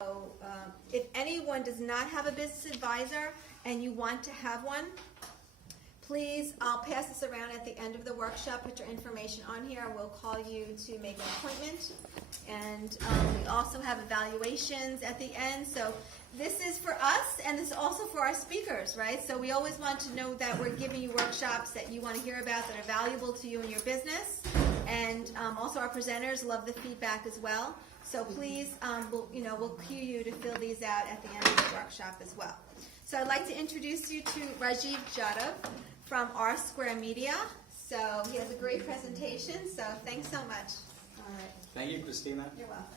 So if anyone does not have a business advisor and you want to have one, please, I'll pass this around at the end of the workshop, put your information on here, we'll call you to make an appointment. And we also have evaluations at the end, so this is for us and this is also for our speakers, right? So we always want to know that we're giving you workshops that you want to hear about that are valuable to you and your business. And also our presenters love the feedback as well. So please, we'll cue you to fill these out at the end of the workshop as well. So I'd like to introduce you to Rajiv Jadhav from Rsquare Media. So he has a great presentation, so thanks so much. All right. Thank you, Christina. You're welcome.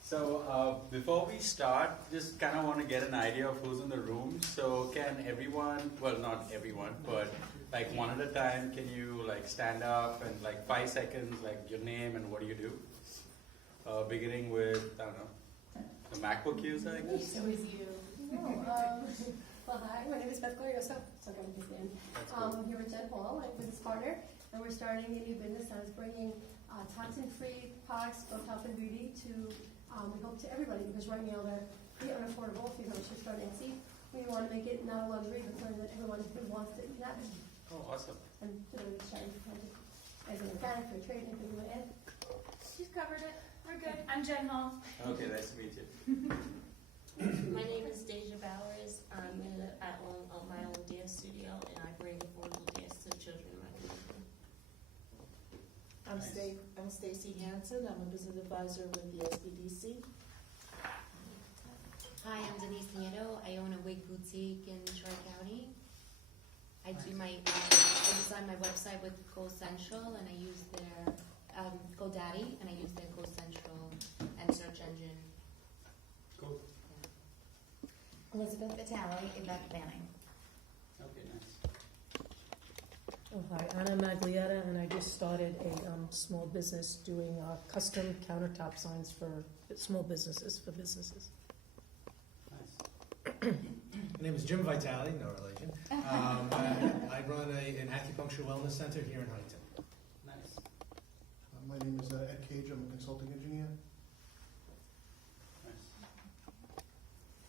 So before we start, just kind of want to get an idea of who's in the room. So can everyone, well not everyone, but like one at a time, can you like stand up and like 5 seconds, like your name and what do you do? Beginning with, I don't know, the MacBook user, I guess? So is you. Well, hi, my name is Beth Glorioso, so I'm going to stand. I'm here with Jen Hall, my business partner, and we're starting a new business that is bringing toxin-free products, both health and beauty, to, we hope, to everybody, because right now they're pretty unaffordable. If you know, just start Etsy. We want to make it not a luxury, but something that everyone who wants to eat at. Oh, awesome. And really starting as an organic, for trade, anything you want to add? She's covered it. We're good. I'm Jen Hall. Okay, nice to meet you. My name is Deja Bowers. I own my own dance studio, and I bring affordable dance to the children in my community. I'm Stacy Hansen. I'm a business advisor with the SDG. Hi, I'm Denise Nieto. I own a wig boutique in Troy County. I design my website with GoCentral, and I use their GoDaddy, and I use their GoCentral and search engine. Cool. Elizabeth Vitale, Yvette Banning. Okay, nice. Oh, hi, Anna Maglietta, and I just started a small business doing custom countertop signs for small businesses, Nice. My name is Jim Vitale, no relation. I run an acupuncture wellness center here in Huntington. Nice. My name is Ed Cage. I'm a consulting engineer. Nice.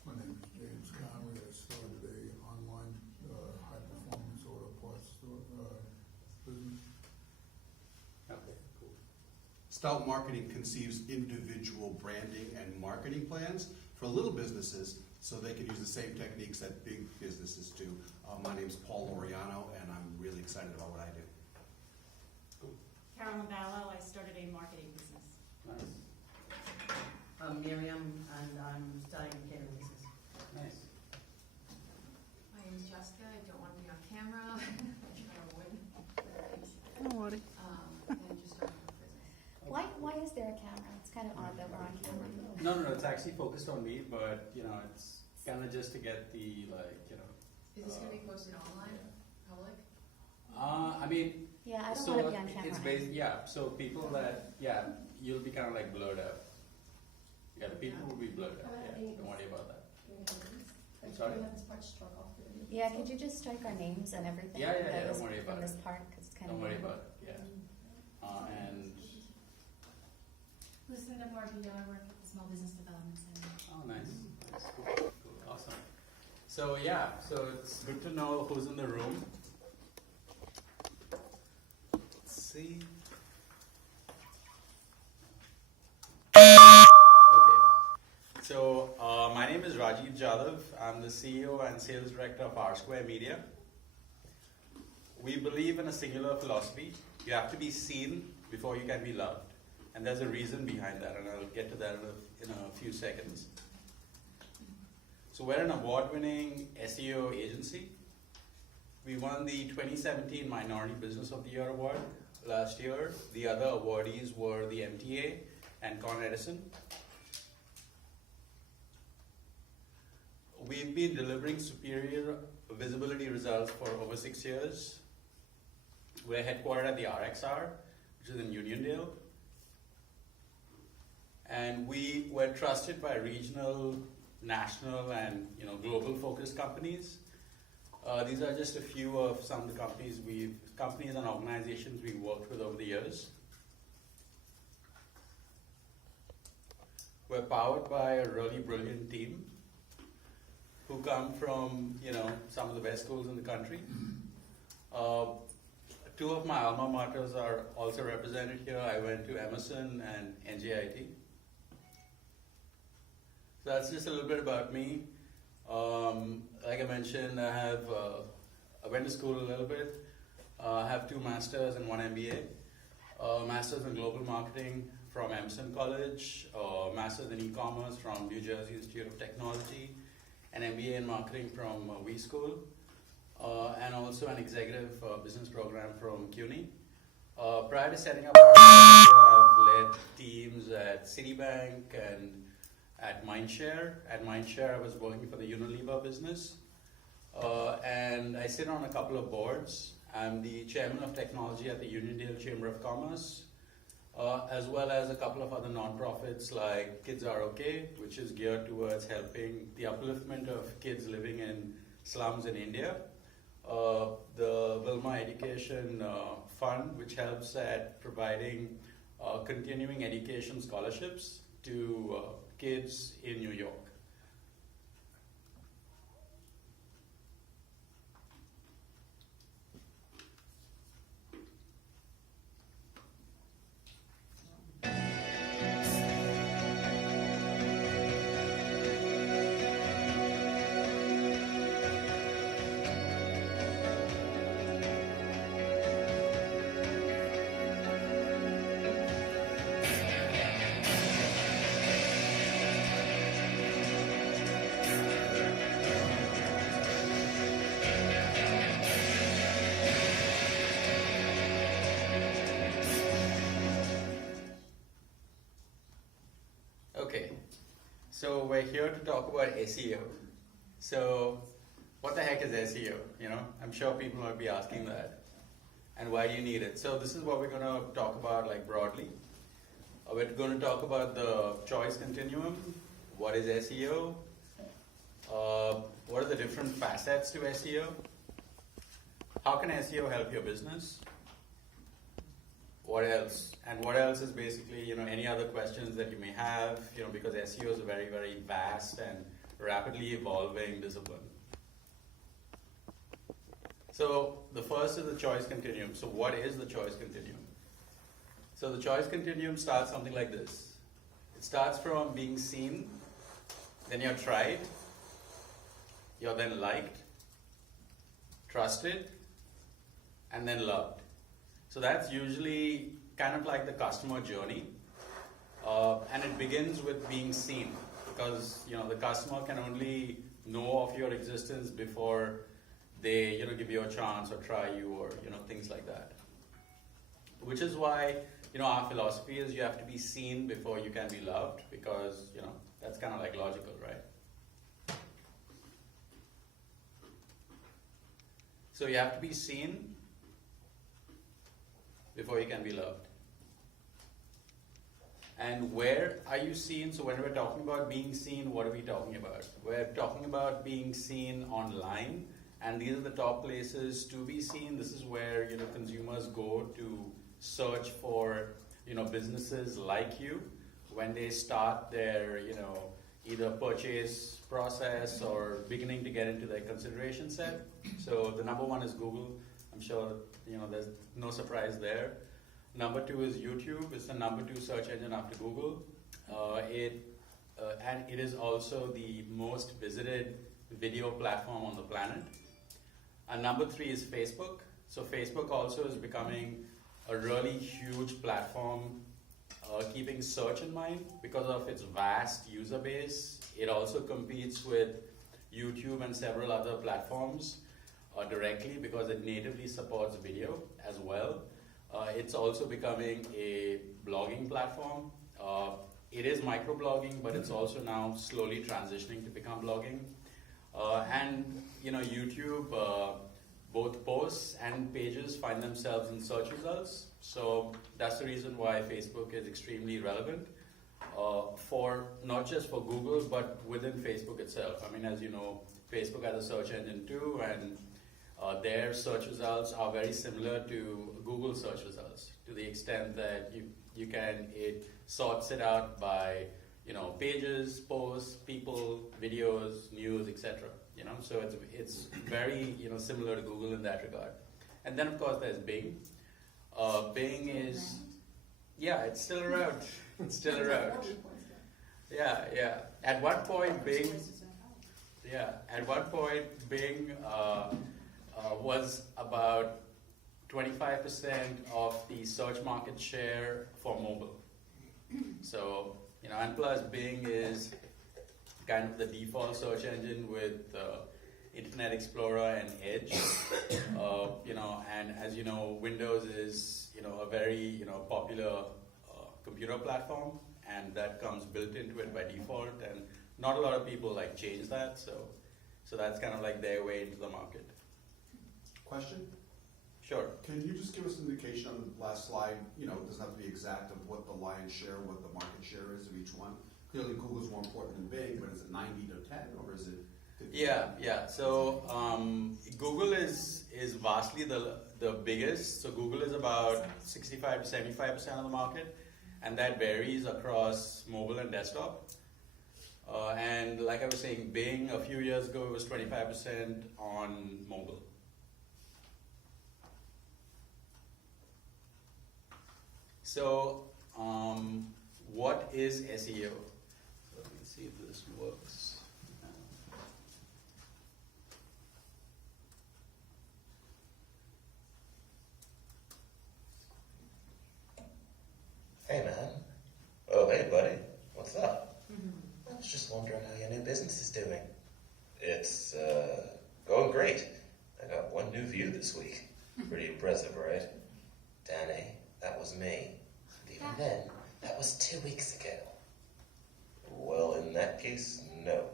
My name is James Conley. I started a online high-performance auto parts store business. Okay, cool. Stout Marketing conceives individual branding and marketing plans for little businesses so they can use the same techniques that big businesses do. My name is Paul Loriano, and I'm really excited about what I do. Cool. Carolyn Ballo, I started a marketing business. Nice. I'm Miriam, and I'm starting a catering business. Nice. My name is Jessica. I don't want to be on camera. I try to avoid it. Don't worry. And just starting a business. Why is there a camera? It's kind of odd that we're on camera. No, it's actually focused on me, but it's kind of just to get the Is this going to be posted online, public? I mean, Yeah, I don't so want to be on camera. it's based, so people that, you'll be kind of like blurred out. Yeah, the people will be blurred out. Yeah, don't worry about that. Sorry? We have this part struck off. Yeah, could you just strike our names and everything? Yeah, that don't was worry about from it. this part, because it's kind Don't of worry about it, yeah. And, Lucinda Barbino, I work at the Small Business Development Center. oh, nice. Cool, awesome. So it's good to know who's in the room. Let's see. Okay. So my name is Rajiv Jadhav. I'm the CEO and Sales Director of Rsquare Media. We believe in a singular philosophy. You have to be seen before you can be loved. And there's a reason behind that, and I'll get to that in a few seconds. So we're an award-winning SEO agency. We won the 2017 Minority Business of the Year award last year. The other awardees were the MTA and Con Edison. We've been delivering superior visibility results for over 6 years. We're headquartered at the RXR, which is in Uniondale. And we were trusted by regional, national, and global focused companies. These are just a few of some of the companies and organizations we've worked with over the years. We're powered by a really brilliant team who come from, some of the best schools in the country. Two of my alma maters are also represented here. I went to Emerson and NJIT. So that's just a little bit about me. Like I mentioned, I went to school a little bit. I have 2 masters and 1 MBA. Masters in global marketing from Emerson College, masters in e-commerce from New Jersey Institute of Technology, an MBA in marketing from We School, and also an executive business program from CUNY. Prior to setting up I've led teams at Citibank and at Mindshare. At Mindshare, I was working for the Unilever business. And I sit on a couple of boards. I'm the chairman of technology at the Uniondale Chamber of Commerce, as well as a couple of other nonprofits like Kids Are Okay, which is geared towards helping the upliftment of kids living in slums in India. The Wilma Education Fund, which helps at providing continuing education scholarships to kids in New York. Okay, so we're here to talk about SEO. So what the heck is SEO? I'm sure people might be asking that. And why do you need it? So this is what we're going to talk about broadly. We're going to talk about the choice continuum. What is SEO? What are the different facets to SEO? How can SEO help your business? What else? And what else is basically, any other questions that you may have, because SEO is a very, very vast and rapidly evolving discipline. So the first is the choice continuum. So what is the choice continuum? So the choice continuum starts something like this. It starts from being seen, then you're tried, you're then liked, trusted, and then loved. So that's usually kind of like the customer journey, and it begins with being seen, because the customer can only know of your existence before they give you a chance or try you or things like that. Which is why our philosophy is you have to be seen before you can be loved, because that's kind of logical, right? So you have to be seen before you can be loved. And where are you seen? So when we're talking about being seen, what are we talking about? We're talking about being seen online, and these are the top places to be seen. This is where consumers go to search for businesses like you when they start their either purchase process or beginning to get into their consideration set. So the number one is Google. I'm sure there's no surprise there. Number 2 is YouTube. It's the number 2 search engine after Google. And it is also the most visited video platform on the planet. And number 3 is Facebook. So Facebook also is becoming a really huge platform, keeping search in mind because of its vast user base. It also competes with YouTube and several other platforms directly because it natively supports video as well. It's also becoming a blogging platform. It is microblogging, but it's also now slowly transitioning to become blogging. And YouTube, both posts and pages find themselves in search results. So that's the reason why Facebook is extremely relevant for not just for Google, but within Facebook itself. I mean, as you know, Facebook has a search engine too, and their search results are very similar to Google search results to the extent that it sorts it out by pages, posts, people, videos, news, etc. So it's very similar to Google in that regard. And then of course there's Bing. Bing is it's still around. It's still around. Yeah. At one point Bing was about 25% of the search market share for mobile. So, and plus Bing is kind of the default search engine with Internet Explorer and Edge. And as you know, Windows is, a very, popular computer platform, and that comes built into it by default, and not a lot of people change that, so that's kind of like their way into the market. Question? Sure. Can you just give us an indication on the last slide? It doesn't have to be exact of what the lion's share, what the market share is of each one. Clearly Google's more important than Bing, but is it 90 to 10 or is it 50? Yeah. So Google is vastly the biggest. So Google is about 65 to 75% of the market, and that varies across mobile and desktop. And like I was saying, Bing a few years ago was 25% on mobile. So what is SEO? Let me see if this works. Hey man. Oh hey buddy. What's up? I was just wondering how your new business is doing. It's going great. I got one new view this week. Pretty impressive, right? Danny, that was me. And even then, that was 2 weeks ago. Well, in that case, no.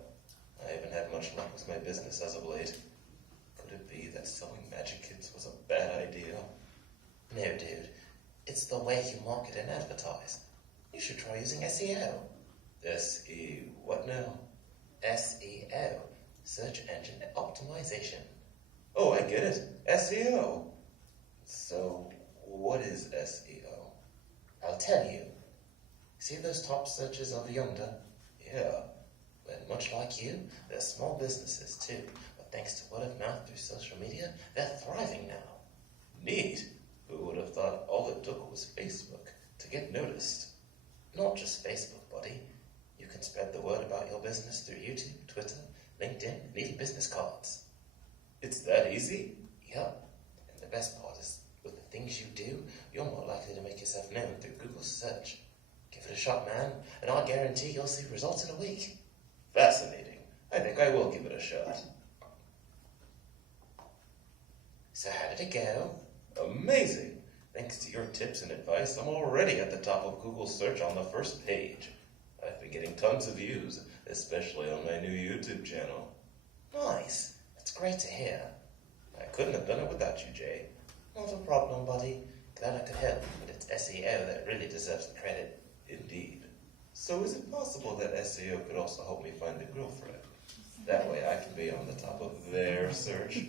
I haven't had much luck with my business as of late. Could it be that selling magic kits was a bad idea? No, dude. It's the way you market and advertise. You should try using SEO. What now? SEO. Search Engine Optimization. Oh, I get it. SEO. So, what is SEO? I'll tell you. See those top searches over yonder? Yeah. Well, much like you, they're small businesses too. But thanks to word of mouth through social media, they're thriving now. Neat. Who would have thought all it took was Facebook to get noticed? Not just Facebook, buddy. You can spread the word about your business through YouTube, Twitter, LinkedIn, and even business cards. It's that easy? Yep. And the best part is, with the things you do, you're more likely to make yourself known through Google search. Give it a shot, man, and I guarantee you'll see results in a week. Fascinating. I think I will give it a shot. So how did it go? Amazing. Thanks to your tips and advice, I'm already at the top of Google search on the first page. I've been getting tons of views, especially on my new YouTube channel. Nice. That's great to hear. I couldn't have done it without you, Jay. Not a problem, buddy. Glad I could help, but it's SEO that really deserves the credit. Indeed. So is it possible that SEO could also help me find a girlfriend? That way I can be on the top of their search.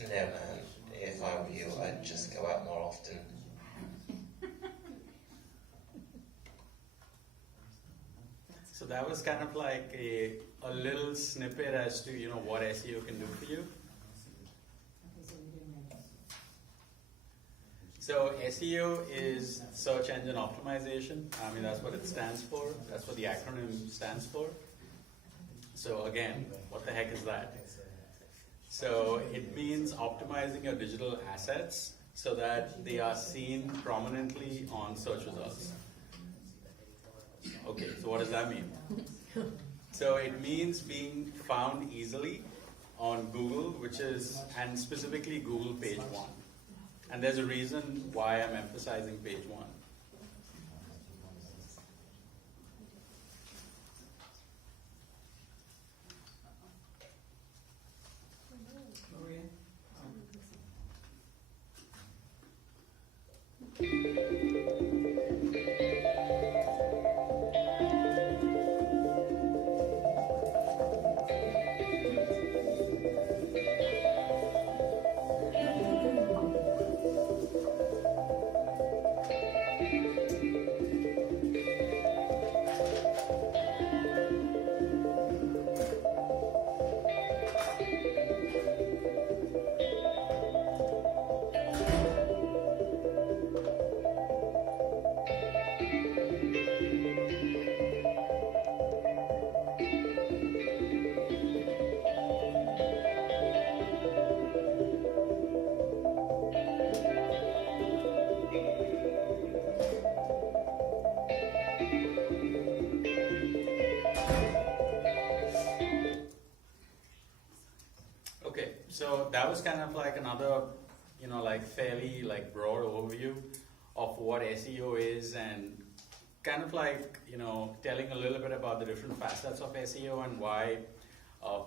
No, man. If I were you, I'd just go out more often. So that was kind of like a little snippet as to what SEO can do for you. So SEO is search engine optimization. I mean, that's what it stands for. That's what the acronym stands for. So again, what the heck is that? So it means optimizing your digital assets so that they are seen prominently on search results. Okay, so what does that mean? So it means being found easily on Google, and specifically Google page 1. And there's a reason why I'm emphasizing page 1. So that was kind of like another, like fairly like broad overview of what SEO is, and kind of like, telling a little bit about the different facets of SEO and why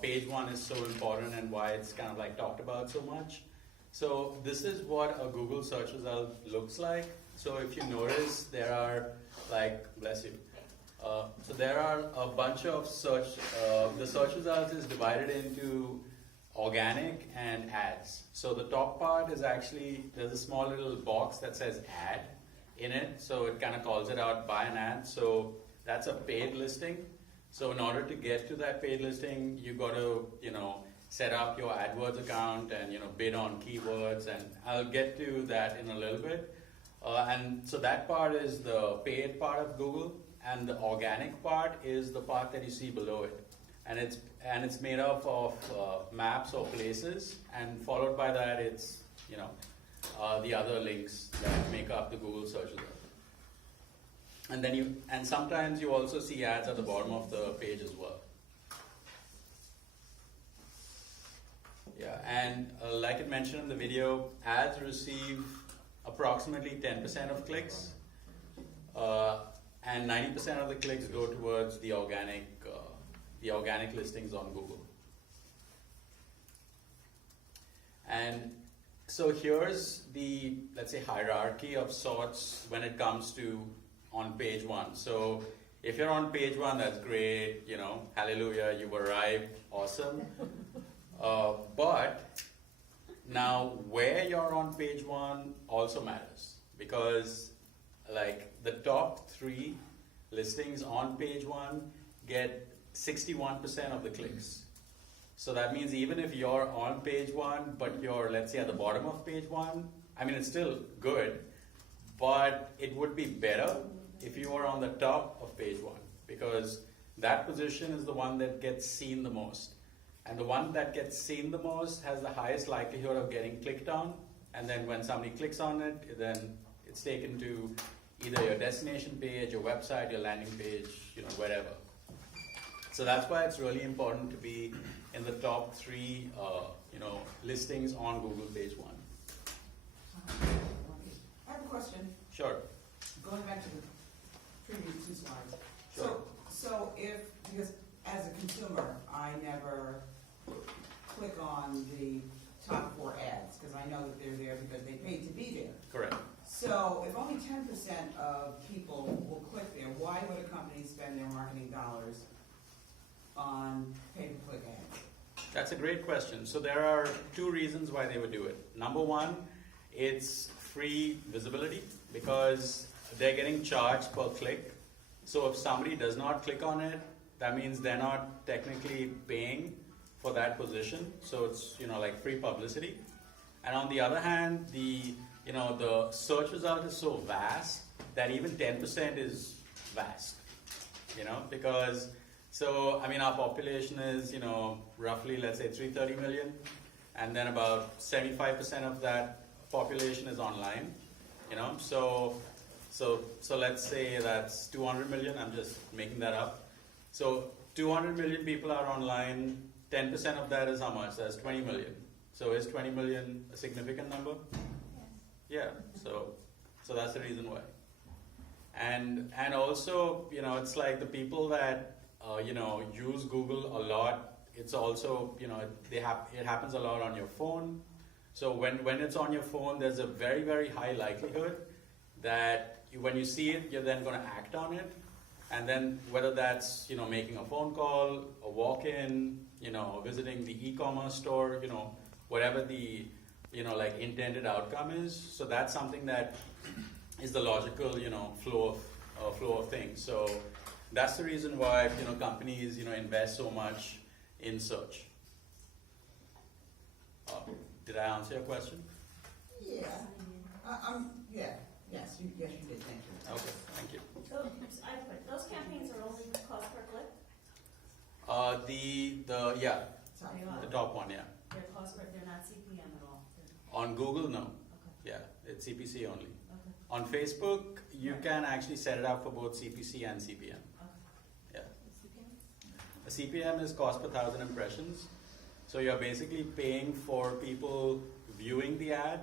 page one is so important and why it's kind of like talked about so much. So this is what a Google search result looks like. So if you notice, there are like, bless you. So there are a bunch of search, the search results is divided into organic and ads. So the top part is actually, there's a small little box that says ad in it. So it kind of calls it out, buy an ad. So that's a paid listing. So in order to get to that paid listing, you got to, set up your AdWords account and, bid on keywords. And I'll get to that in a little bit. And so that part is the paid part of Google, and the organic part is the part that you see below it. And it's made up of maps or places, and followed by that it's, the other links that make up the Google search result. And sometimes you also see ads at the bottom of the page as well. Yeah, and like it mentioned in the video, ads receive approximately 10% of clicks, and 90% of the clicks go towards the organic listings on Google. And so here's the, let's say, hierarchy of sorts when it comes to on page one. So if you're on page one, that's great, hallelujah, you've arrived, awesome. But now where you're on page one also matters, because like the top 3 listings on page one get 61% of the clicks. So that means even if you're on page one, but you're, let's say, at the bottom of page one, I mean, it's still good, but it would be better if you were on the top of page one, because that position is the one that gets seen the most. And the one that gets seen the most has the highest likelihood of getting clicked on. And then when somebody clicks on it, then it's taken to either your destination page, your website, your landing page, wherever. So that's why it's really important to be in the top 3, listings on Google page one. I have a question. Sure. Going back to the previous 2 slides. Sure. So because as a consumer, I never click on the top 4 ads because I know that they're there because they paid to be there. Correct. So if only 10% of people will click there, why would a company spend their marketing dollars on pay-per-click ads? That's a great question. So there are 2 reasons why they would do it. Number one, it's free visibility because they're getting charged per click. So if somebody does not click on it, that means they're not technically paying for that position. So it's, like free publicity. And on the other hand, the search result is so vast that even 10% is vast, because, so, I mean, our population is, roughly, let's say 330 million, and then about 75% of that population is online, so let's say that's 200 million, I'm just making that up. So 200 million people are online, 10% of that is how much? That's 20 million. So is 20 million a significant number? Yes. Yeah, so that's the reason why. And also, it's like the people that, use Google a lot, it's also, it happens a lot on your phone. So when it's on your phone, there's a very, very high likelihood that when you see it, you're then going to act on it. And then whether that's, making a phone call, a walk-in, visiting the e-commerce store, whatever the, like intended outcome is. So that's something that is the logical, flow of things. So that's the reason why, companies, invest so much in search. Did I answer your question? Yeah. Yes, you did. Thank you. Okay, thank you. So, those campaigns are only cost per click? The top one, yeah. They're cost per, they're not CPM at all? On Google, no. Okay. Yeah, it's CPC only. Okay. On Facebook, you can actually set it up for both CPC and CPM. Okay. Yeah. A CPM is cost per 1,000 impressions. So you're basically paying for people viewing the ad,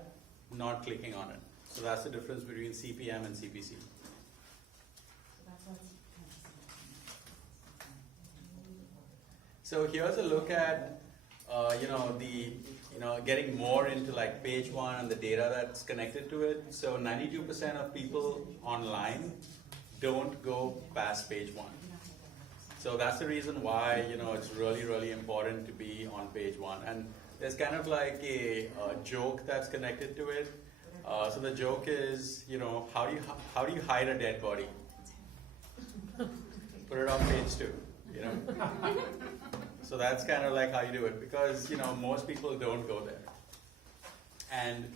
not clicking on it. So that's the difference between CPM and CPC. So here's a look at getting more into like page one and the data that's connected to it. So 92% of people online don't go past page one. So that's the reason why it's really, really important to be on page one. And there's kind of like a joke that's connected to it. So the joke is, how do you hide a dead body? Put it on page 2. So that's kind of like how you do it, because most people don't go there. And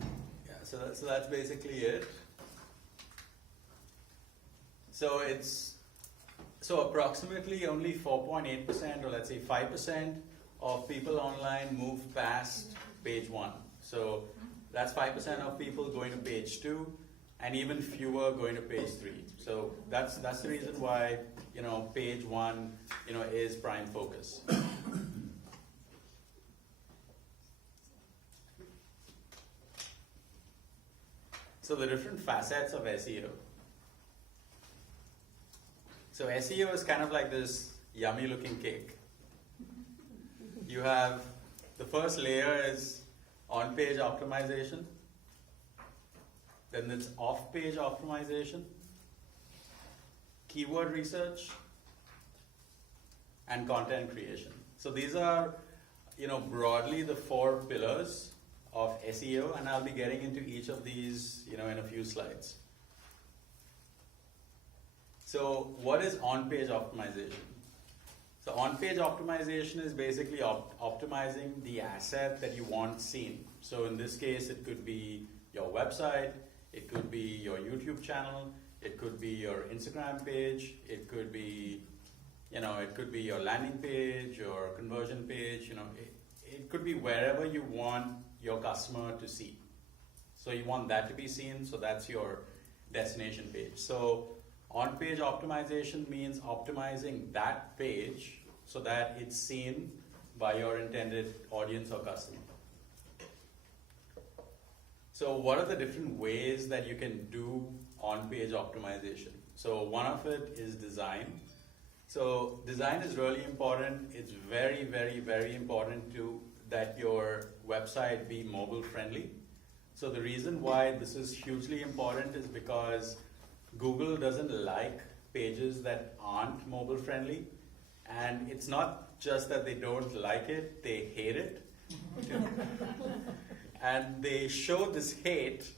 yeah, so that's basically it. So approximately only 4.8%, or let's say 5% of people online move past page 1. So that's 5% of people going to page 2, and even fewer going to page 3. So that's the reason why page 1 is prime focus. So the different facets of SEO. So SEO is kind of like this yummy looking cake. You have the first layer is on-page optimization. Then it's off-page optimization, keyword research, and content creation. So these are, broadly the 4 pillars of SEO, and I'll be getting into each of these, in a few slides. So what is on-page optimization? So on-page optimization is basically optimizing the asset that you want seen. So in this case, it could be your website, it could be your YouTube channel, it could be your Instagram page, it could be, it could be your landing page or conversion page, it could be wherever you want your customer to see. So you want that to be seen, so that's your destination page. So on-page optimization means optimizing that page so that it's seen by your intended audience or customer. So what are the different ways that you can do on-page optimization? So one of it is design. So design is really important. It's very, very, very important that your website be mobile friendly. So the reason why this is hugely important is because Google doesn't like pages that aren't mobile friendly. And it's not just that they don't like it, they hate it. And they show this hate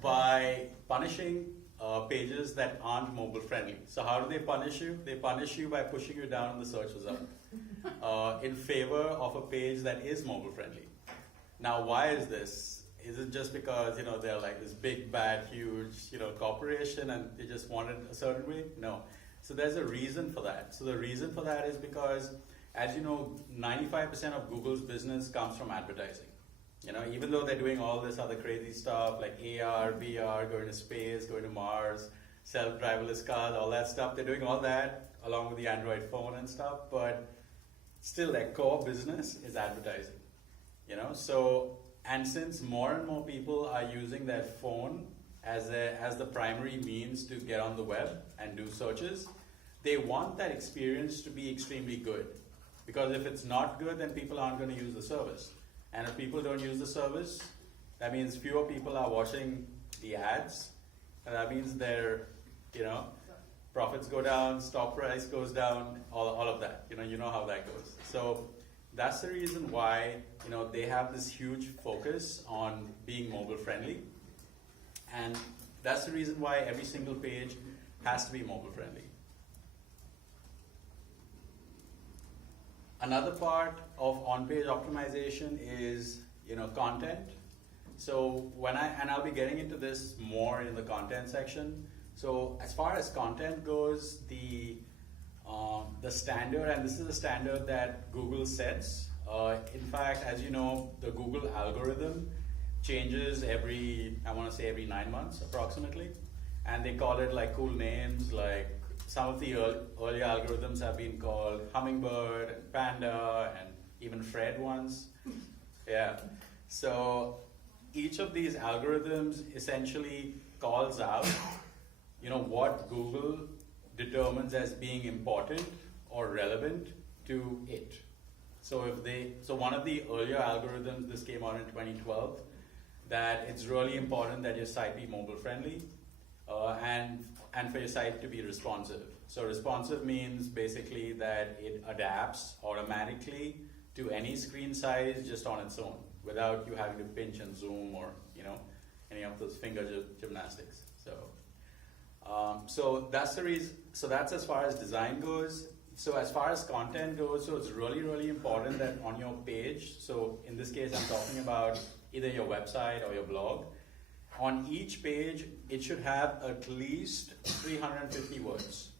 by punishing pages that aren't mobile friendly. So how do they punish you? They punish you by pushing you down in the search result in favor of a page that is mobile friendly. Now, why is this? Is it just because they're like this big, bad, huge corporation and they just want it a certain way? No. So there's a reason for that. So the reason for that is because, as you know, 95% of Google's business comes from advertising. Even though they're doing all this other crazy stuff like AR, VR, going to space, going to Mars, self-driverless cars, all that stuff, they're doing all that along with the Android phone and stuff, but still their core business is advertising. So, and since more and more people are using their phone as the primary means to get on the web and do searches, they want that experience to be extremely good. Because if it's not good, then people aren't going to use the service. And if people don't use the service, that means fewer people are watching the ads, and that means their, profits go down, stock price goes down, all of that. You know how that goes. So that's the reason why, they have this huge focus on being mobile friendly. And that's the reason why every single page has to be mobile friendly. Another part of on-page optimization is, content. So I'll be getting into this more in the content section. So as far as content goes, the standard, and this is a standard that Google sets. In fact, as you know, the Google algorithm changes every 9 months approximately. And they call it like cool names, like some of the early algorithms have been called Hummingbird and Panda and even Fred once. Yeah. So each of these algorithms essentially calls out, what Google determines as being important or relevant to it. So one of the earlier algorithms, this came out in 2012, that it's really important that your site be mobile friendly, and for your site to be responsive. So responsive means basically that it adapts automatically to any screen size just on its own, without you having to pinch and zoom or any of those finger gymnastics. So that's the reason. So that's as far as design goes. So as far as content goes, so it's really, really important that on your page, so in this case I'm talking about either your website or your blog, on each page it should have at least 350 words.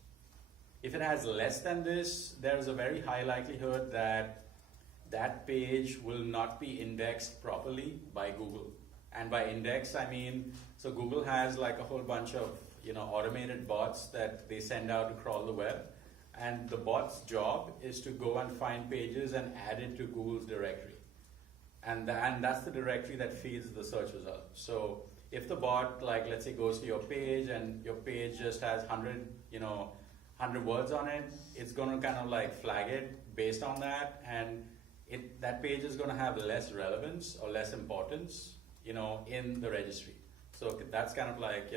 If it has less than this, there is a very high likelihood that that page will not be indexed properly by Google. And by index, I mean, so Google has like a whole bunch of automated bots that they send out to crawl the web. And the bot's job is to go and find pages and add it to Google's directory. And that's the directory that feeds the search result. So if the bot, like let's say, goes to your page and your page just has 100 words on it, it's going to kind of like flag it based on that, and that page is going to have less relevance or less importance, in the registry. So that's kind of like,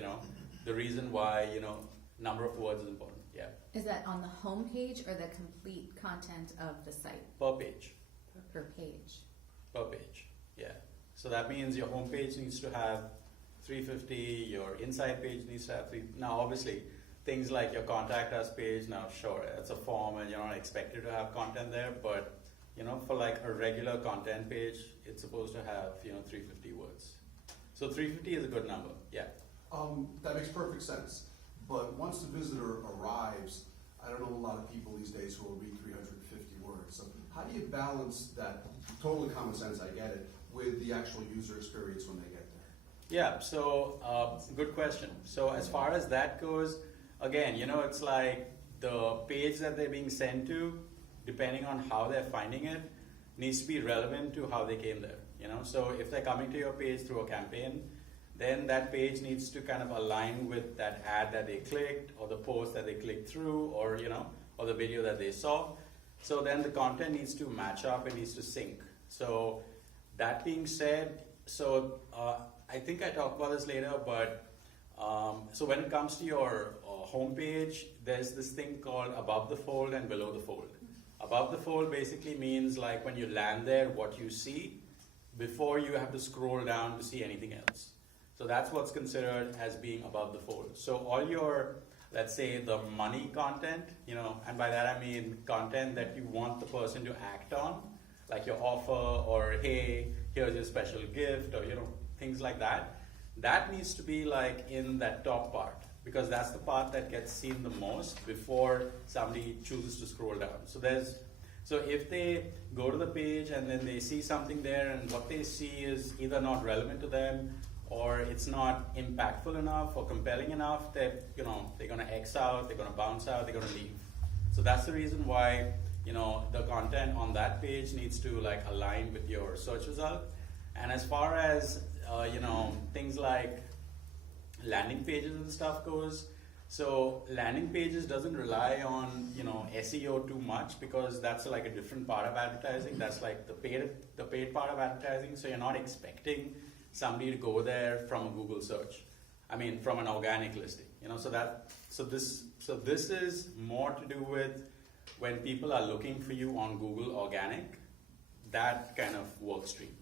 the reason why, number of words is important. Yeah. Is that on the home page or the complete content of the site? Per page. Per page. Per page, yeah. So that means your home page needs to have 350, your inside page needs to have 3. Now obviously, things like your contact us page, now sure, it's a form and you're not expected to have content there, but for like a regular content page, it's supposed to have 350 words. So 350 is a good number, yeah. That makes perfect sense. But once the visitor arrives, I don't know a lot of people these days who will read 350 words. So how do you balance that, totally common sense, I get it, with the actual user experience when they get there? Yeah, so good question. So as far as that goes, again, it's like the page that they're being sent to, depending on how they're finding it, needs to be relevant to how they came there. So if they're coming to your page through a campaign, then that page needs to kind of align with that ad that they clicked, or the post that they clicked through, or or the video that they saw. So then the content needs to match up, it needs to sync. So that being said, so I think I talk about this later, but so when it comes to your homepage, there's this thing called above the fold and below the fold. Above the fold basically means like when you land there, what you see before you have to scroll down to see anything else. So that's what's considered as being above the fold. So all your, let's say, the money content, and by that I mean content that you want the person to act on, like your offer, or hey, here's your special gift, or things like that. That needs to be like in that top part, because that's the part that gets seen the most before somebody chooses to scroll down. So if they go to the page and then they see something there, and what they see is either not relevant to them, or it's not impactful enough or compelling enough, that they're going to X out, they're going to bounce out, they're going to leave. So that's the reason why the content on that page needs to like align with your search result. And as far as things like landing pages and stuff goes, so landing pages doesn't rely on SEO too much, because that's like a different part of advertising. That's like the paid part of advertising. So you're not expecting somebody to go there from a Google search. I mean, from an organic listing. So this is more to do with when people are looking for you on Google organic, that kind of work stream.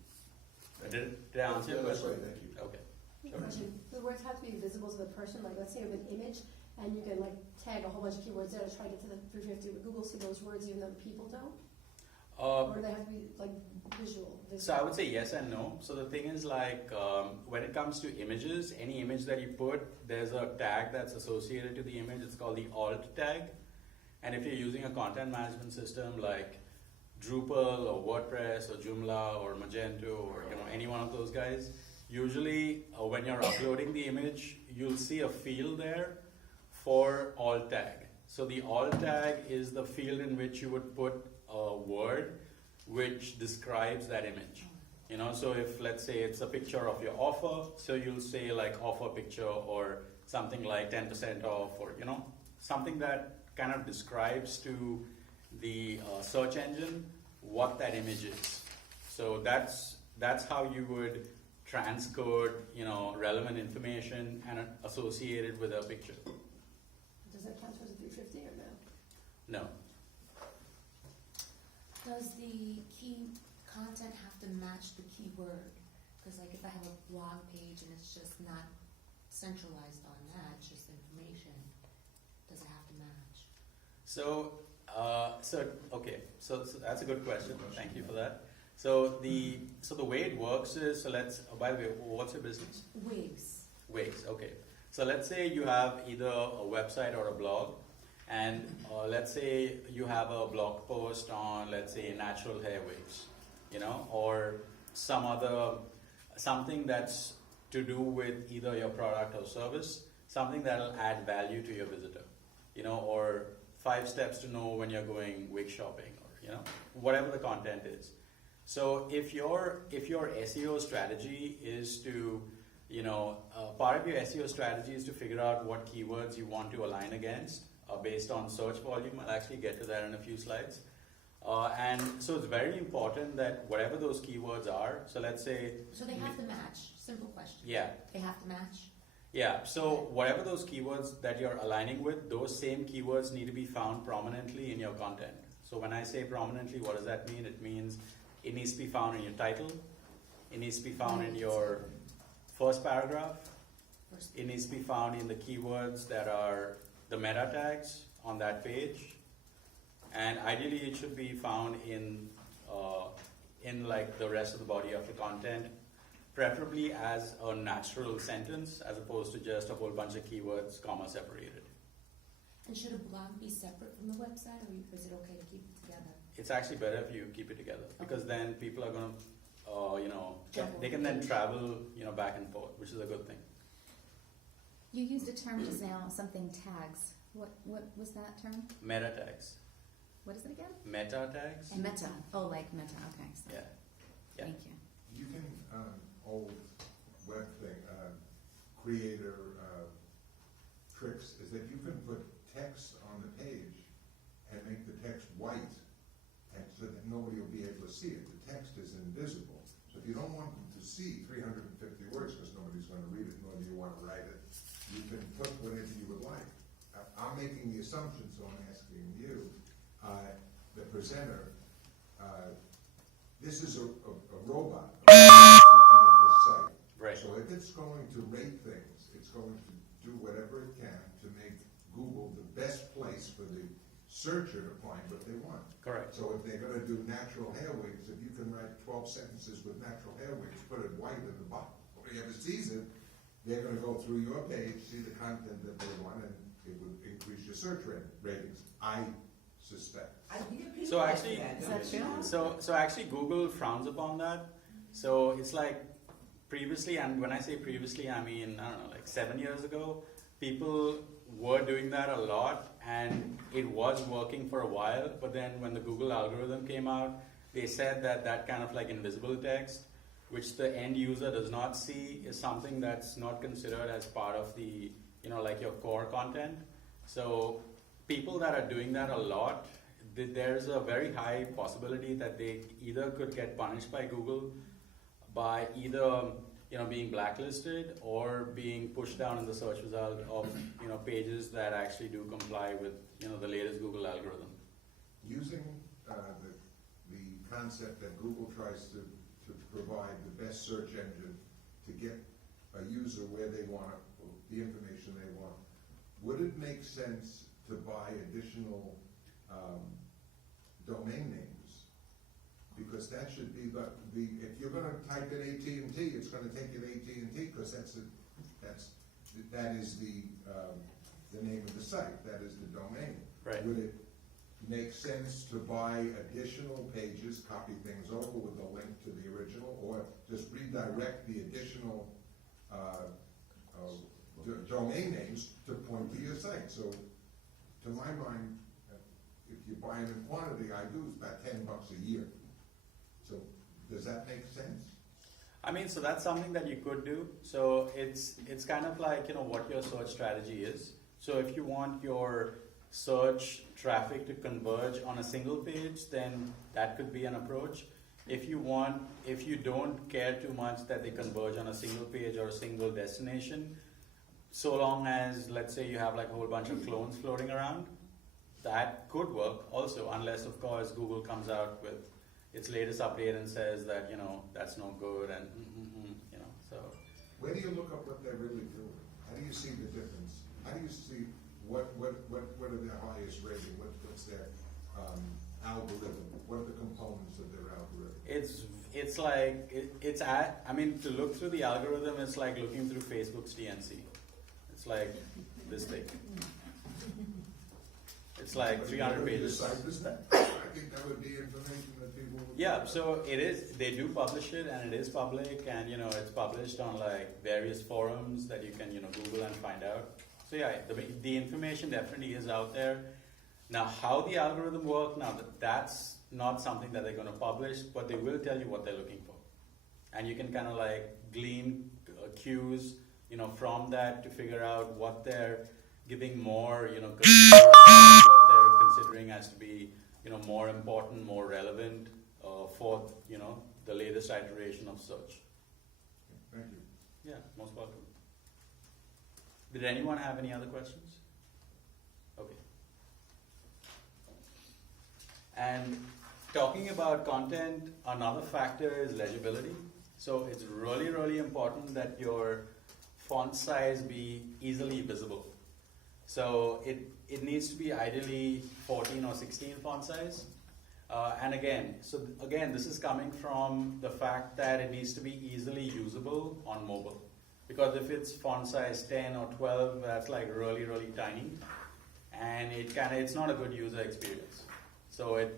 Did I answer your question? That's right, thank you. Okay. Question. The words have to be visible to the person. Like, let's say you have an image, and you can like tag a whole bunch of keywords there to try to get to the 350. Would Google see those words even though people don't? Or do they have to be like visual? So I would say yes and no. So the thing is like when it comes to images, any image that you put, there's a tag that's associated to the image. It's called the alt tag. And if you're using a content management system like Drupal or WordPress or Joomla or Magento or any one of those guys, usually when you're uploading the image, you'll see a field there for alt tag. So the alt tag is the field in which you would put a word which describes that image. You know, so if let's say it's a picture of your offer, so you'll say like offer picture or something like 10% off, or you know, something that kind of describes to the search engine what that image is. So that's how you would transcode, you know, relevant information and associate it with a picture. Does that count towards a 350 or no? No. Does the key content have to match the keyword? Because like if I have a blog page and it's just not centralized on that, it's just information, does it have to match? So that's a good question. Thank you for that. So the way it works is, by the way, what's your business? Wigs. Wigs, okay. So let's say you have either a website or a blog, and let's say you have a blog post on, let's say, natural hair wigs, you know, or something that's to do with either your product or service, something that'll add value to your visitor, you know, or 5 steps to know when you're going wig shopping, or you know, whatever the content is. So if your SEO strategy is to, you know, part of your SEO strategy is to figure out what keywords you want to align against based on search volume. I'll actually get to that in a few slides. And so it's very important that whatever those keywords are, so let's say... So they have to match, simple question. Yeah. They have to match? Yeah, so whatever those keywords that you're aligning with, those same keywords need to be found prominently in your content. So when I say prominently, what does that mean? It means it needs to be found in your title, it needs to be found in your first paragraph, it needs to be found in the keywords that are the meta tags on that page, and ideally it should be found in like the rest of the body of the content, preferably as a natural sentence as opposed to just a whole bunch of keywords, comma separated. And should a blog be separate from the website, or is it okay to keep it together? It's actually better if you keep it together, because then people are going to, you know, they can then travel, you know, back and forth, which is a good thing. You used a term just now, something tags. What was that term? Meta tags. What is it again? Meta tags. Meta. Oh, like meta. Okay. So. Yeah. Thank you. You can, old web thing, creator tricks is that you can put text on the page and make the text white, and so that nobody will be able to see it. The text is invisible. So if you don't want them to see 350 words because nobody's going to read it, nor do you want to write it, you can put whatever you would like. I'm making the assumption, so I'm asking you, the presenter, this is a robot looking at this site. Right. So if it's going to rate things, it's going to do whatever it can to make Google the best place for the searcher to find what they want. Correct. So if they're going to do natural hair wigs, if you can write 12 sentences with natural hair wigs, put it white at the bottom, nobody ever sees it, they're going to go through your page, see the content that they want, and it would increase your search ratings, I suspect. So actually, so actually Google frowns upon that. So it's like previously, and when I say previously, I mean, I don't know, like 7 years ago, people were doing that a lot, and it was working for a while, but then when the Google algorithm came out, they said that that kind of like invisible text, which the end user does not see, is something that's not considered as part of the, you know, like your core content. So people that are doing that a lot, there's a very high possibility that they either could get punished by Google by either, you know, being blacklisted or being pushed down in the search result of, you know, pages that actually do comply with, you know, the latest Google algorithm. Using the concept that Google tries to provide the best search engine to get a user where they want it, the information they want, would it make sense to buy additional domain names? Because that should be if you're going to type in AT&T, it's going to take you to AT&T because that is the name of the site, that is the domain. Right. Would it make sense to buy additional pages, copy things over with a link to the original, or just redirect the additional domain names to point to your site? So, to my mind, if you buy them in quantity, I do, it's about $10 a year. So, does that make sense? I mean, so that's something that you could do. So it's kind of like, you know, what your search strategy is. So if you want your search traffic to converge on a single page, then that could be an approach. If you don't care too much that they converge on a single page or a single destination, so long as, let's say, you have like a whole bunch of clones floating around, that could work also, unless of course Google comes out with its latest update and says that, you know, that's no good and you know, so. Where do you look up what they're really doing? How do you see the difference? How do you see what are their highest rating? What's their algorithm? What are the components of their algorithm? It's like I mean, to look through the algorithm, it's like looking through Facebook's TNC. It's like this thing. It's like 300 pages. I think that would be information that people would. Yeah, so it is. They do publish it, and it is public, and you know, it's published on like various forums that you can, you know, Google and find out. So yeah, the information definitely is out there. Now, how the algorithm works, that's not something that they're going to publish, but they will tell you what they're looking for, and you can kind of like glean cues, you know, from that to figure out what they're giving more, you know, what they're considering as to be, you know, more important, more relevant for, you know, the latest iteration of search. Thank you. Yeah, most welcome. Did anyone have any other questions? Okay. And talking about content, another factor is legibility. So it's really, really important that your font size be easily visible. So it needs to be ideally 14 or 16 font size. And again, this is coming from the fact that it needs to be easily usable on mobile. Because if it's font size 10 or 12, that's like really, really tiny. And it's not a good user experience. So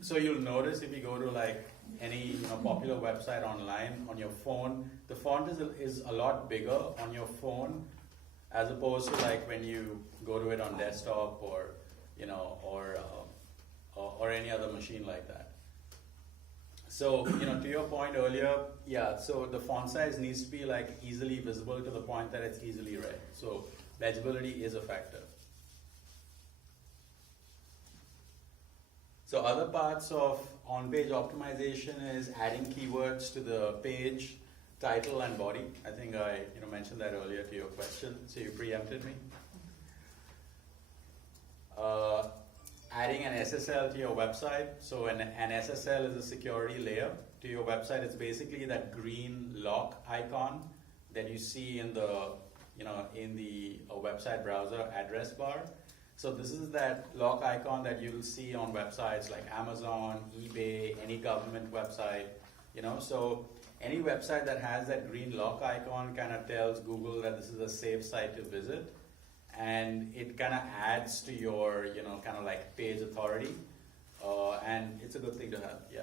so you'll notice if you go to like any, you know, popular website online on your phone, the font is a lot bigger on your phone as opposed to like when you go to it on desktop or, you know, or any other machine like that. So, you know, to your point earlier, yeah, so the font size needs to be like easily visible to the point that it's easily read. So legibility is a factor. So other parts of on-page optimization is adding keywords to the page, title and body. I think I mentioned that earlier to your question, so you preempted me. Adding an SSL to your website. So an SSL is a security layer to your website. It's basically that green lock icon that you see in the website browser address bar. So this is that lock icon that you'll see on websites like Amazon, eBay, any government website, you know. So any website that has that green lock icon kind of tells Google that this is a safe site to visit, and it kind of adds to your, you know, kind of like page authority, and it's a good thing to have, yeah.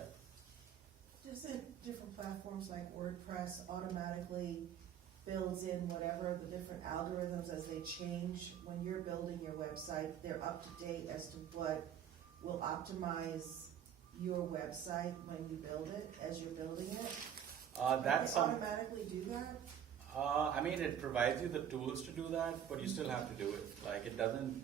Just in different platforms like WordPress automatically builds in whatever the different algorithms as they change. When you're building your website, they're up to date as to what will optimize your website when you build it, as you're building it. That's they automatically do that? I mean, it provides you the tools to do that, but you still have to do it. Like, it doesn't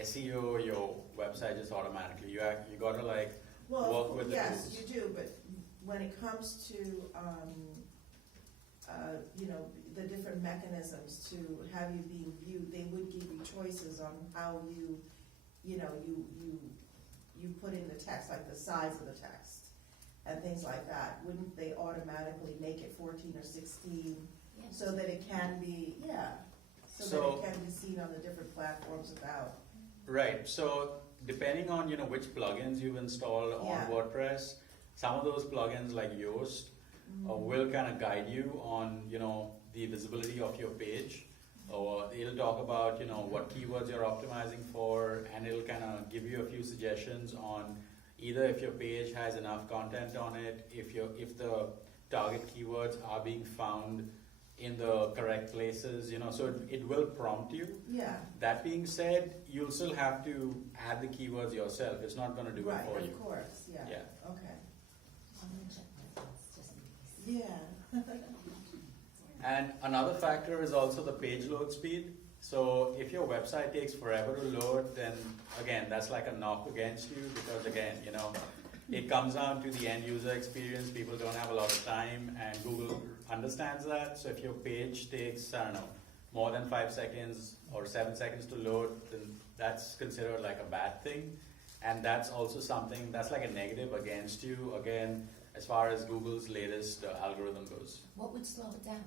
SEO your website just automatically. You gotta like work with the tools. Yes, you do, but when it comes to you know, the different mechanisms to have you being viewed, they would give you choices on how you put in the text, like the size of the text and things like that. Wouldn't they automatically make it 14 or 16 so that it can be, so that it can be seen on the different platforms about? Right. So depending on, you know, which plugins you've installed on WordPress, some of those plugins like Yoast will kind of guide you on, you know, the visibility of your page. Or it'll talk about, you know, what keywords you're optimizing for, and it'll kind of give you a few suggestions on either if your page has enough content on it, if the target keywords are being found in the correct places, you know, so it will prompt you. Yeah. That being said, you'll still have to add the keywords yourself. It's not going to do it for you. Of course, yeah. Okay. I'm gonna check my thoughts just in case. Yeah. And another factor is also the page load speed. So if your website takes forever to load, then again, that's like a knock against you because again, it comes down to the end user experience. People don't have a lot of time and Google understands that. So if your page takes, I don't know, more than 5 seconds or 7 seconds to load, then that's considered like a bad thing. And that's also something that's like a negative against you, again, as far as Google's latest algorithm goes. What would slow it down?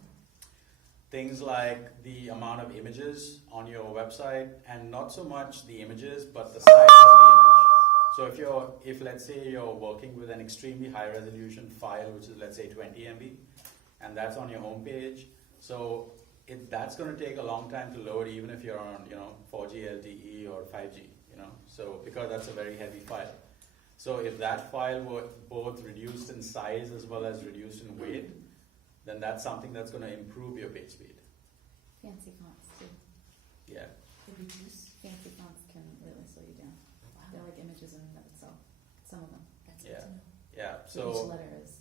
Things like the amount of images on your website, and not so much the images, but the size of the image. So if let's say you're working with an extremely high resolution file, which is let's say 20 MB, and that's on your home page, so that's going to take a long time to load, even if you're on 4G LTE or 5G. So because that's a very heavy file. So if that file were both reduced in size as well as reduced in weight, then that's something that's going to improve your page speed. Fancy fonts too. Yeah. Fancy fonts can really slow you down. Wow. They're like images in and of itself. Some of them. That's good to know. Yeah. So each letter is.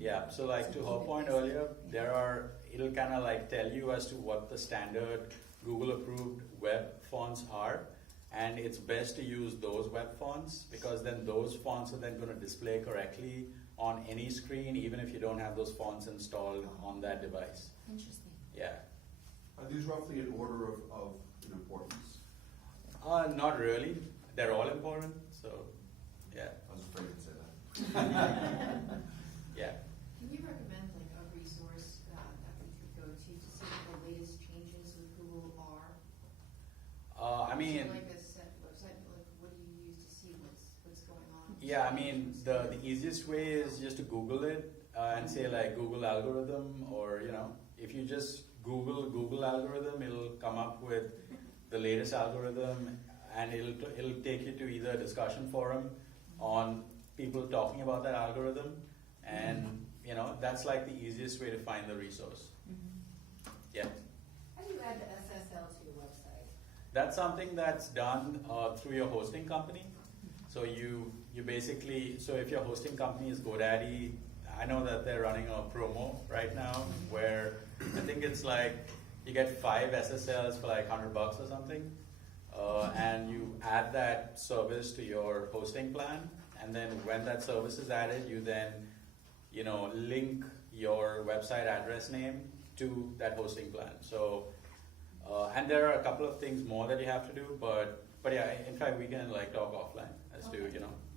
Yeah. So like to her point earlier, it'll kind of like tell you as to what the standard Google approved web fonts are. And it's best to use those web fonts because then those fonts are then going to display correctly on any screen, even if you don't have those fonts installed on that device. Interesting. Yeah. Are these roughly in order of importance? Not really. They're all important. So, yeah. I was afraid to say that. Yeah. Can you recommend like a resource that we could go to see what the latest changes with Google are? I mean, is it like a set website, like what do you use to see what's going on? yeah, I mean, the easiest way is just to Google it and say like Google algorithm, or if you just Google algorithm, it'll come up with the latest algorithm, and it'll take you to either a discussion forum on people talking about that algorithm, and that's like the easiest way to find the resource. Yeah. How do you add the SSL to your website? That's something that's done through your hosting company. So you basically, so if your hosting company is GoDaddy, I know that they're running a promo right now where I think it's like you get 5 SSLs for like $100 or something, and you add that service to your hosting plan, and then when that service is added, you then link your website address name to that hosting plan. So and there are a couple of things more that you have to do, but yeah, in fact we can like talk offline as to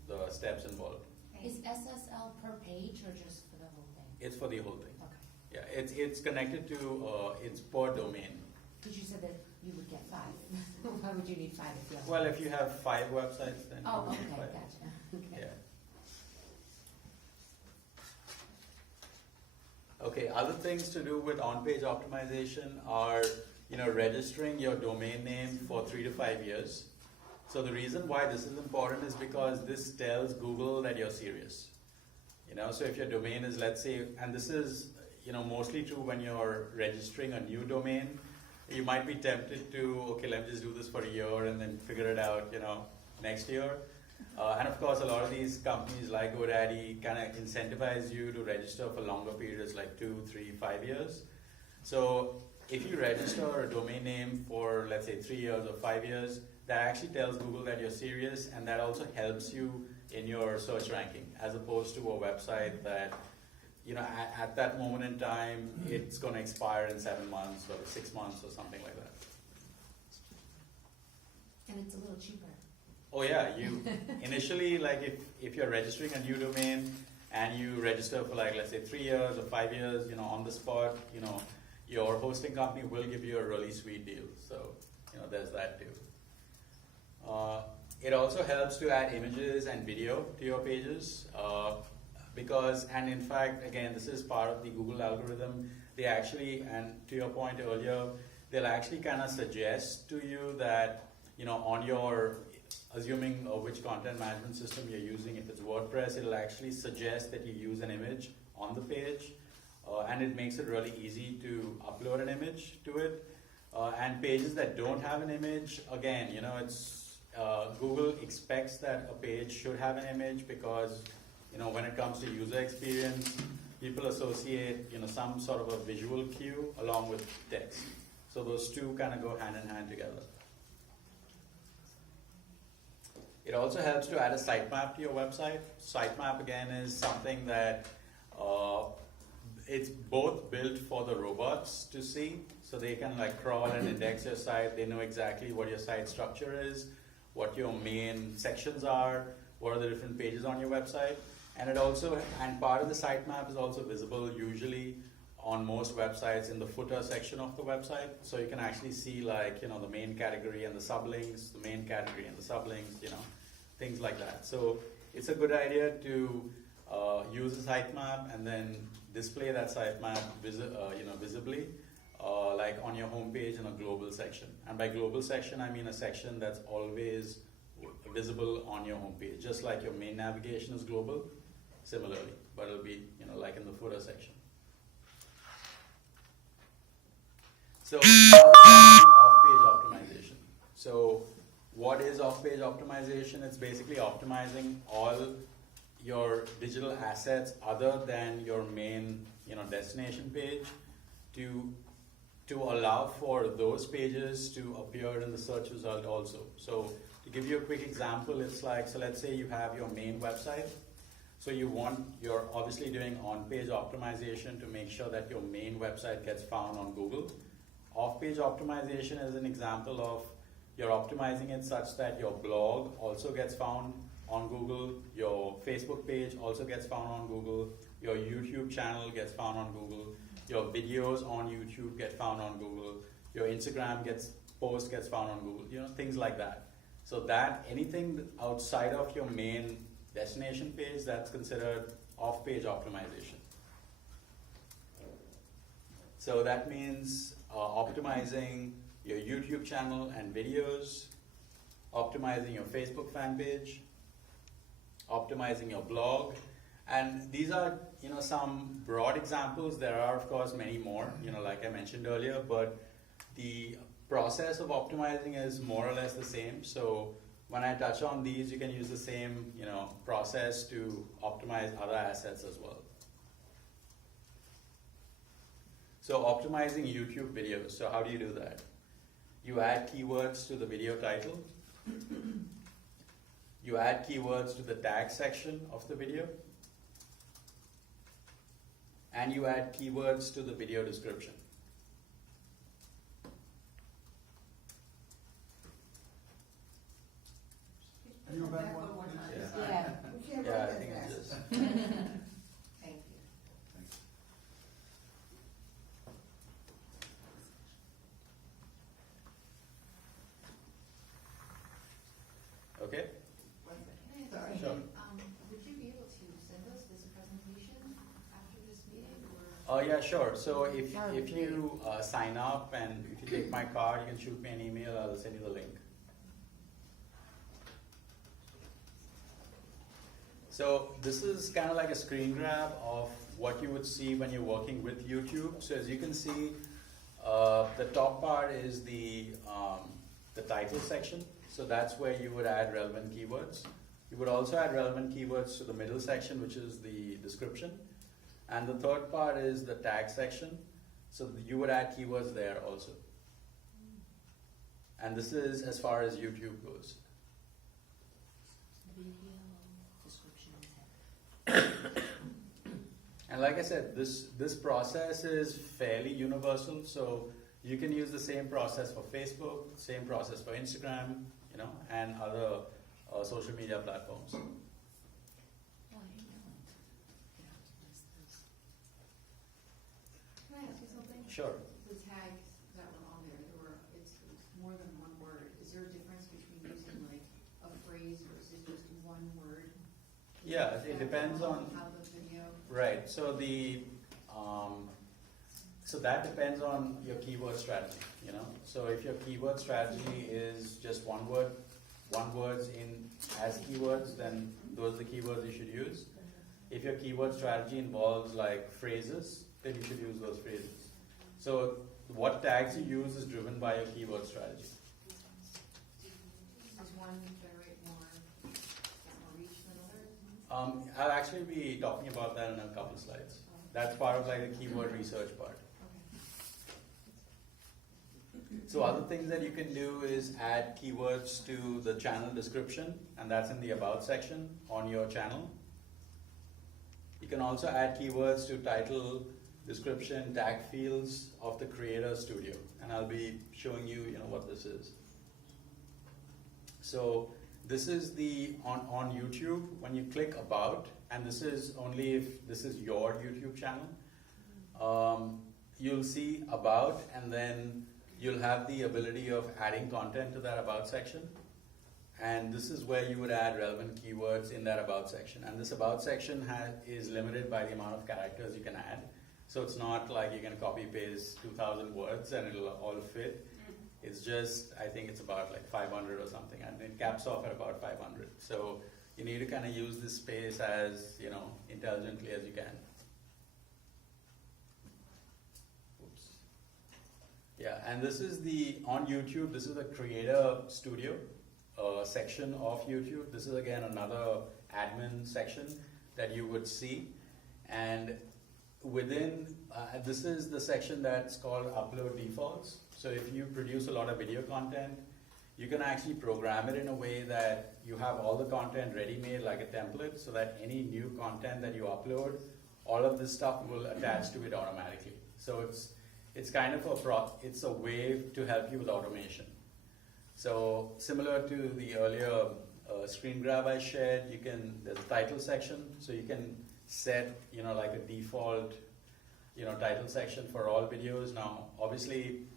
the steps involved. Is SSL per page or just for the whole thing? It's for the whole thing. Okay. Yeah, it's connected to it's per domain. Because you said that you would get 5. Why would you need 5 if you have? Well, if you have 5 websites, then Oh, you okay, need 5. gotcha. Okay. Yeah. Okay, other things to do with on-page optimization are, registering your domain name for 3 to 5 years. So the reason why this is important is because this tells Google that you're serious. So if your domain is, let's say, and this is, mostly true when you're registering a new domain, you might be tempted to, okay, let me just do this for a year and then figure it out, next year. And of course, a lot of these companies like GoDaddy kind of incentivize you to register for longer periods, like 2, 3, 5 years. So if you register a domain name for, let's say, 3 years or 5 years, that actually tells Google that you're serious, and that also helps you in your search ranking, as opposed to a website that, at that moment in time, it's going to expire in 7 months or 6 months or something like that. And it's a little cheaper. Oh yeah, you initially, like if you're registering a new domain and you register for like, let's say 3 years or 5 years, on the spot, your hosting company will give you a really sweet deal. So, there's that too. It also helps to add images and video to your pages because, and in fact, again, this is part of the Google algorithm. They actually, and to your point earlier, they'll actually kind of suggest to you that, on your, assuming which content management system you're using, if it's WordPress, it'll actually suggest that you use an image on the page, and it makes it really easy to upload an image to it. And pages that don't have an image, again, it's Google expects that a page should have an image because when it comes to user experience, people associate, some sort of a visual cue along with text. So those two kind of go hand in hand together. It also helps to add a sitemap to your website. Sitemap again is something that it's both built for the robots to see, so they can crawl and index your site. They know exactly what your site structure is, what your main sections are, what are the different pages on your website. And part of the sitemap is also visible usually on most websites in the footer section of the website. So you can actually see the main category and the sublinks, the main category and the sublinks, things like that. So it's a good idea to use a sitemap and then display that sitemap visibly, on your homepage in a global section. And by global section, I mean a section that's always visible on your homepage, just like your main navigation is global, similarly, but it'll be in the footer section. So off-page optimization. So what is off-page optimization? It's basically optimizing all your digital assets other than your main destination page to allow for those pages to appear in the search result also. So to give you a quick example, it's so let's say you have your main website. So you're obviously doing on-page optimization to make sure that your main website gets found on Google. Off-page optimization is an example of you're optimizing it such that your blog also gets found on Google, your Facebook page also gets found on Google, your YouTube channel gets found on Google, your videos on YouTube get found on Google, your Instagram post gets found on Google, things like that. So that anything outside of your main destination page, that's considered off-page optimization. So that means optimizing your YouTube channel and videos, optimizing your Facebook fan page, optimizing your blog. And these are, some broad examples. There are, of course, many more, like I mentioned earlier, but the process of optimizing is more or less the same. So when I touch on these, you can use the same, process to optimize other assets as well. So optimizing YouTube videos. So how do you do that? You add keywords to the video title. You add keywords to the tag section of the video. And you add keywords to the video description. Can you go back one more time? Yeah. We can't Yeah, write I that think fast. it's just. Thank you. Okay. One second. Sorry. Sure. Would you be able to send us this presentation after this meeting, or? Yeah, sure. So if you sign up and if you take my card, you can shoot me an email. I'll send you the link. So this is kind of like a screen grab of what you would see when you're working with YouTube. So as you can see, the top part is the title section. So that's where you would add relevant keywords. You would also add relevant keywords to the middle section, which is the description. And the third part is the tag section. So you would add keywords there also. And this is as far as YouTube goes. And like I said, this process is fairly universal. So you can use the same process for Facebook, same process for Instagram, and other social media platforms. Can I ask you something? Sure. The tags that were on there, it's more than one word. Is there a difference between using a phrase versus just one word? Yeah, it depends on how the video. Right. So so that depends on your keyword strategy. So if your keyword strategy is just one words in as keywords, then those are the keywords you should use. If your keyword strategy involves phrases, then you should use those phrases. So what tags you use is driven by your keyword strategy. Does one generate more reach than others? I'll actually be talking about that in a couple of slides. That's part of like the keyword research part. So other things that you can do is add keywords to the channel description, and that's in the About section on your channel. You can also add keywords to title, description, tag fields of the Creator Studio, and I'll be showing you, what this is. So this is the on YouTube. When you click About, and this is only if this is your YouTube channel, you'll see About, and then you'll have the ability of adding content to that About section. And this is where you would add relevant keywords in that About section. And this About section is limited by the amount of characters you can add. So it's not like you can copy paste 2,000 words and it'll all fit. It's just, I think it's about like 500 or something, and it caps off at about 500. So you need to kind of use this space as, intelligently as you can. Oops. Yeah, and this is on YouTube, this is the Creator Studio section of YouTube. This is again another admin section that you would see. And within, this is the section that's called Upload Defaults. So if you produce a lot of video content, you can actually program it in a way that you have all the content ready-made like a template, so that any new content that you upload, all of this stuff will attach to it automatically. So it's kind of it's a way to help you with automation. So similar to the earlier screen grab I shared, there's a title section, so you can set, like a default, title section for all videos. Now, obviously,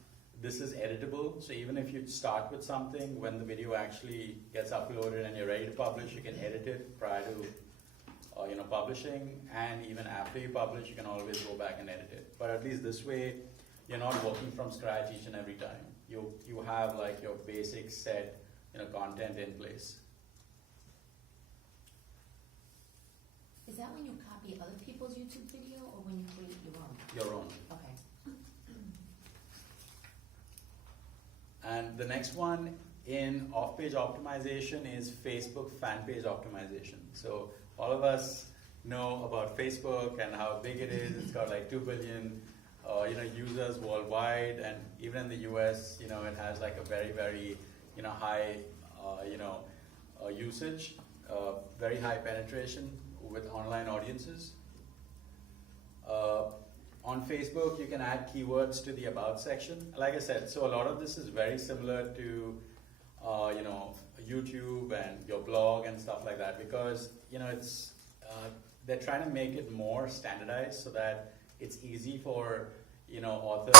this is editable, so even if you start with something, when the video actually gets uploaded and you're ready to publish, you can edit it prior to, publishing, and even after you publish, you can always go back and edit it. But at least this way, you're not working from scratch each and every time. You have like your basic set, content in place. Is that when you copy other people's YouTube video or when you create your own? Your own. Okay. And the next one in off-page optimization is Facebook fan page optimization. So all of us know about Facebook and how big it is. It's got like 2 billion users worldwide, and even in the US, it has like a very, very high usage, very high penetration with online audiences. On Facebook, you can add keywords to the About section. Like I said, so a lot of this is very similar to YouTube and your blog and stuff like that, because it's they're trying to make it more standardized so that it's easy for authors